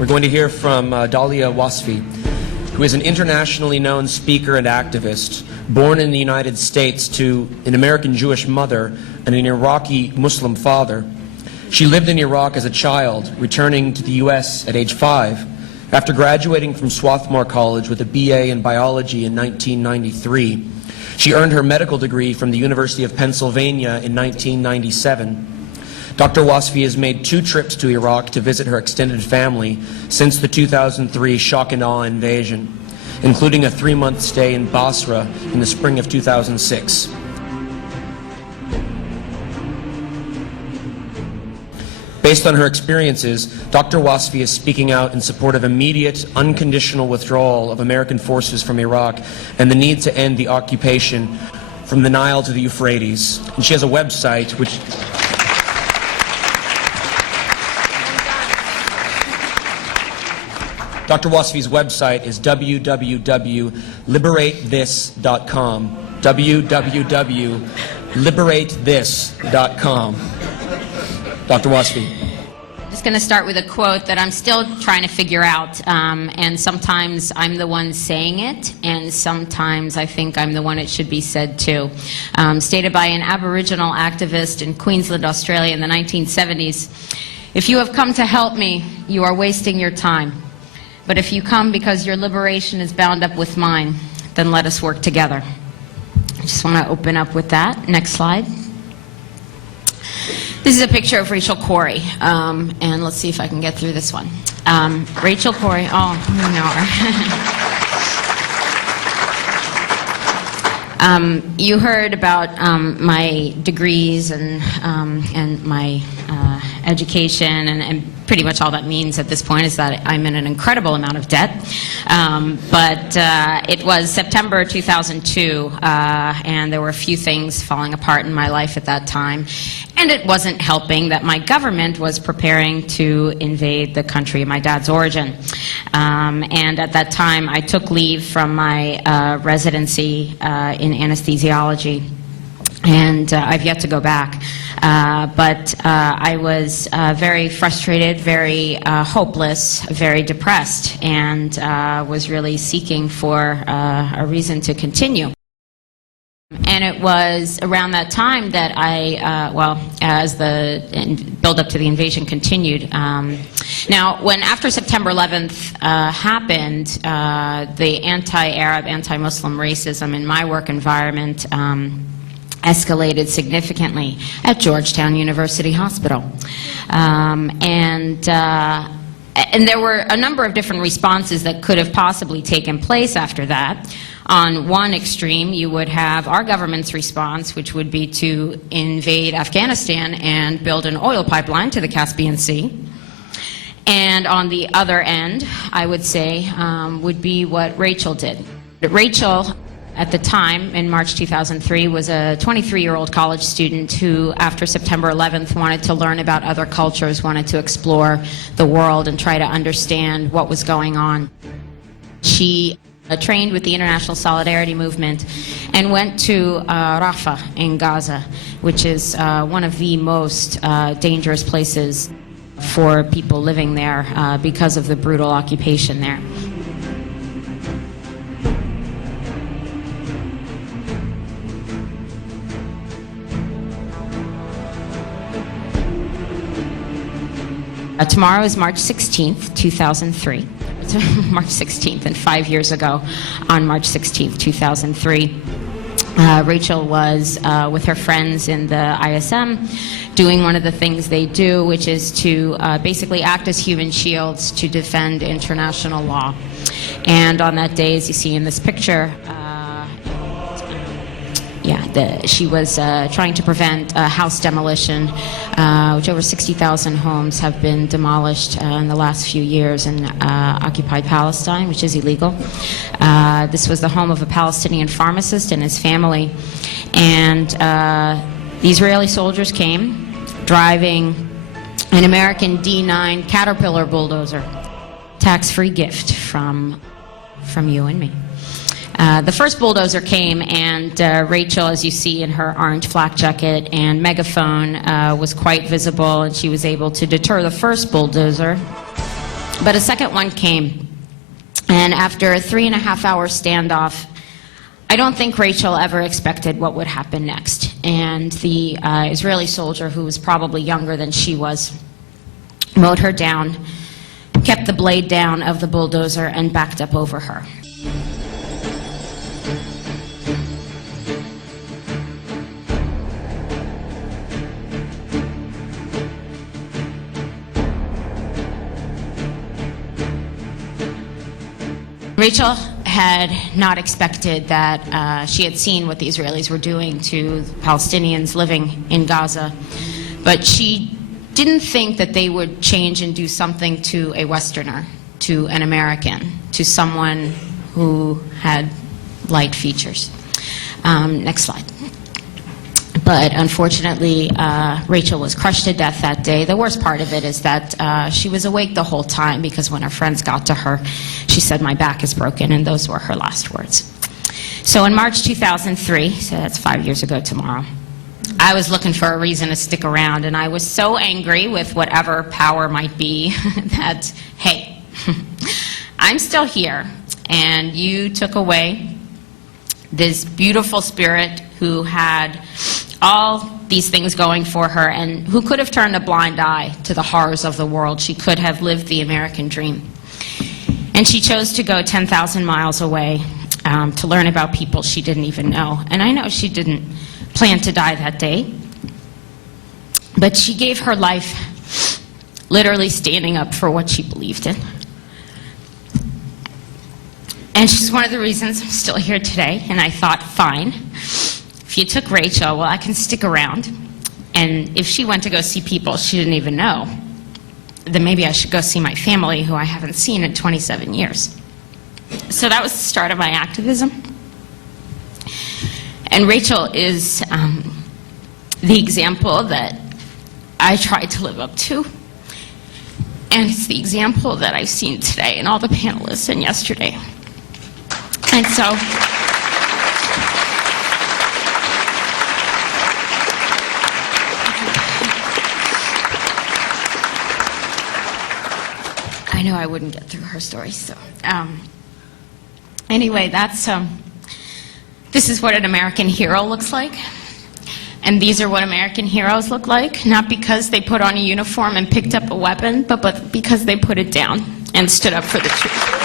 We're going to hear from Dahlia Wasfi, who is an internationally known speaker and activist, born in the United States to an American Jewish mother and an Iraqi Muslim father. She lived in Iraq as a child, returning to the U.S. at age 5. After graduating from Swarthmore College with a BA in biology in 1993, she earned her medical degree from the University of Pennsylvania in 1997. Dr. Wasfi has made 2 trips to Iraq to visit her extended family since the 2003 shock and awe invasion, including a 3-month stay in Basra in the spring of 2006. Based on her experiences, Dr. Wasfi is speaking out in support of immediate, unconditional withdrawal of American forces from Iraq and the need to end the occupation from the Nile to the Euphrates. And she has a website which... Dr. Wasfi's website is www.liberatethis.com. www.liberatethis.com. Dr. Wasfi. I'm just going to start with a quote that I'm still trying to figure out, and sometimes I'm the one saying it, and sometimes I think I'm the one it should be said to. Stated by an Aboriginal activist in Queensland, Australia in the 1970s, "If you have come to help me, you are wasting your time. But if you come because your liberation is bound up with mine, then let us work together." I just want to open up with that. Next slide. This is a picture of Rachel Corrie, and let's see if I can get through this one. Rachel Corrie, oh, you know her. You heard about my degrees and my education, and pretty much all that means at this point is that I'm in an incredible amount of debt. But it was September 2002, and there were a few things falling apart in my life at that time. And it wasn't helping that my government was preparing to invade the country of my dad's origin. And at that time, I took leave from my residency in anesthesiology, and I've yet to go back. But I was very frustrated, very hopeless, very depressed, and was really seeking for a reason to continue. And it was around that time that I, as the build-up to the invasion continued. Now, when after September 11th happened, the anti-Arab, anti-Muslim racism in my work environment escalated significantly at Georgetown University Hospital. And there were a number of different responses that could have possibly taken place after that. On one extreme, you would have our government's response, which would be to invade Afghanistan and build an oil pipeline to the Caspian Sea. And on the other end, I would say, would be what Rachel did. Rachel, at the time, in March 2003, was a 23-year-old college student who, after September 11th, wanted to learn about other cultures, wanted to explore the world and try to understand what was going on. She trained with the International Solidarity Movement and went to Rafah in Gaza, which is one of the most dangerous places for people living there because of the brutal occupation there. Tomorrow is March 16th, 2003. It's March 16th, and 5 years ago, on March 16th, 2003, Rachel was with her friends in the ISM doing one of the things they do, which is to basically act as human shields to defend international law. And on that day, as you see in this picture, she was trying to prevent house demolition, which over 60,000 homes have been demolished in the last few years in occupied Palestine, which is illegal. This was the home of a Palestinian pharmacist and his family. And the Israeli soldiers came driving an American D9 Caterpillar bulldozer, tax-free gift from you and me. The first bulldozer came, and Rachel, as you see in her orange flak jacket and megaphone, was quite visible, and she was able to deter the first bulldozer. But a second one came, and after a 3.5-hour standoff, I don't think Rachel ever expected what would happen next. And the Israeli soldier, who was probably younger than she was, mowed her down, kept the blade down of the bulldozer, and backed up over her. Rachel had not expected that she had seen what the Israelis were doing to Palestinians living in Gaza, but she didn't think that they would change and do something to a Westerner, to an American, to someone who had light features. Next slide. But unfortunately, Rachel was crushed to death that day. The worst part of it is that she was awake the whole time, because when her friends got to her, she said, "My back is broken," and those were her last words. So in March 2003, so that's 5 years ago tomorrow, I was looking for a reason to stick around, and I was so angry with whatever power might be that, hey, I'm still here, and you took away this beautiful spirit who had all these things going for her, and who could have turned a blind eye to the horrors of the world. She could have lived the American dream. And she chose to go 10,000 miles away to learn about people she didn't even know. And I know she didn't plan to die that day, but she gave her life literally standing up for what she believed in. And she's one of the reasons I'm still here today. And I thought, fine, if you took Rachel, well, I can stick around. And if she went to go see people she didn't even know, then maybe I should go see my family, who I haven't seen in 27 years. So that was the start of my activism. And Rachel is the example that I tried to live up to. And it's the example that I've seen today in all the panelists and yesterday. And so, I know I wouldn't get through her story, so anyway, that's this is what an American hero looks like, and these are what American heroes look like, not because they put on a uniform and picked up a weapon, but because they put it down and stood up for the truth.